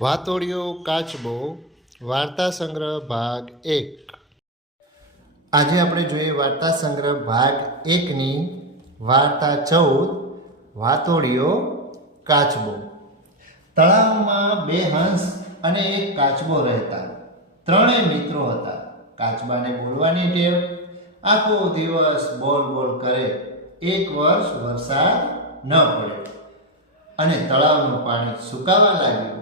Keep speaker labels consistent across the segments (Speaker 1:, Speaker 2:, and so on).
Speaker 1: વાતોડિયો, કાચબો, વાર્તા સંગ્રહ ભાગ એક. આજે આપણે જોઈએ વાર્તા સંગ્રહ ભાગ એકની વાર્તા ચૌદ, વાતોડિયો, કાચબો. તળાવમાં બે હંસ અને એક કાચબો રહેતા. ત્રણેય મિત્રો હતા. કાચબાને બોલવાની ટેવ. આખો દિવસ બોલ બોલ કરે. એક વર્ષ વરસાદ ન પડ્યો. અને તળાવનું પાણી સુકાવા લાગ્યું.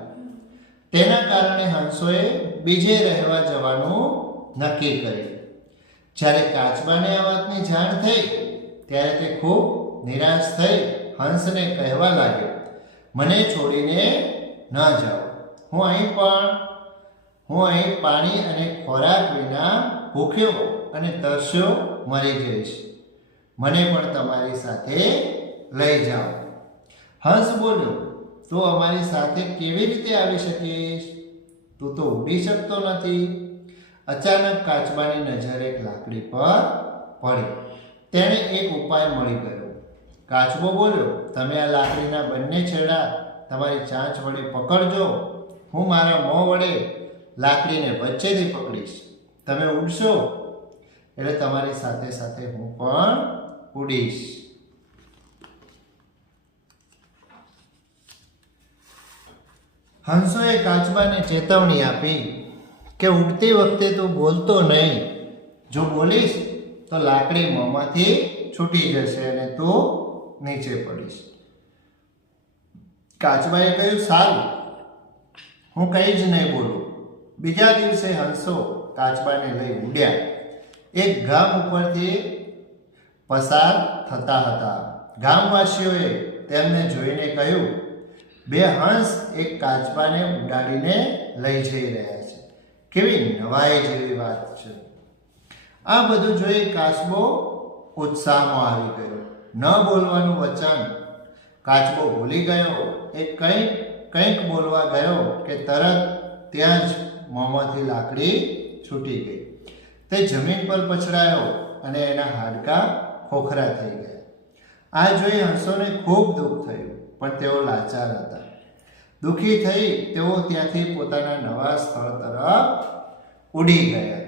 Speaker 1: તેના કારણે હંસોએ બીજે રહેવા જવાનું નક્કી કર્યું. જ્યારે કાચબાને આ વાતની જાણ થઈ, ત્યારે તે ખૂબ નિરાશ થઈ હંસને કહેવા લાગ્યો, મને છોડીને ન જાઓ. હું અહીં પણ, હું અહીં પાણી અને ખોરાક વિના ભૂખ્યો અને તરસ્યો મરી જઈશ. મને પણ તમારી સાથે લઈ જાઓ. હંસ બોલ્યો તું અમારી સાથે કેવી રીતે આવી શકીશ? તું તો ઉડી શકતો નથી. અચાનક કાચબાની નજર એક લાકડી પર પડી. તેણે એક ઉપાય મળી ગયો. કાચબો બોલ્યો, તમે આ લાકડીના બંને છેડા તમારી ચાંચ વડે પકડજો. હું મારા મોં વડે લાકડીને વચ્ચેથી પકડીશ. તમે ઉડશો એટલે તમારી સાથે સાથે હું પણ ઉડીશ હંસોએ કાચબાને ચેતવણી આપી કે ઉડતી વખતે તું બોલતો નહીં. જો બોલીશ, તો લાકડી મોંમાંથી છૂટી જશે અને તું નીચે પડીશ. કાચબાએ કહ્યું, સારું, હું કંઈ જ નહીં બોલું. બીજા દિવસે હંસો કાચબાને લઈ ઉડ્યા. એક ગામ ઉપરથી પસાર થતા હતા. ગામવાસીઓએ તેમને જોઈને કહ્યું બે હંસ એક કાચબાને ઉડાડીને લઈ જઈ રહ્યા છે. કેવી નવાઈ જેવી વાત છે. આ બધું જોઈ કાચબો ઉત્સાહમાં આવી ગયો. ન બોલવાનું વચન. કાચબો ભૂલી ગયો. એ કંઈક કંઈક બોલવા ગયો કે તરત ત્યાં જ મોંમાંથી લાકડી છૂટી ગઈ. તે જમીન પર પછડાયો અને એના હાડકાં ખોખરા થઈ ગયા. આ જોઈ હંસોને ખૂબ દુઃખ થયું. પણ તેઓ લાચાર હતા. દુઃખી થઈ તેઓ ત્યાંથી પોતાના નવા સ્થળ તરફ ઉડી ગયા.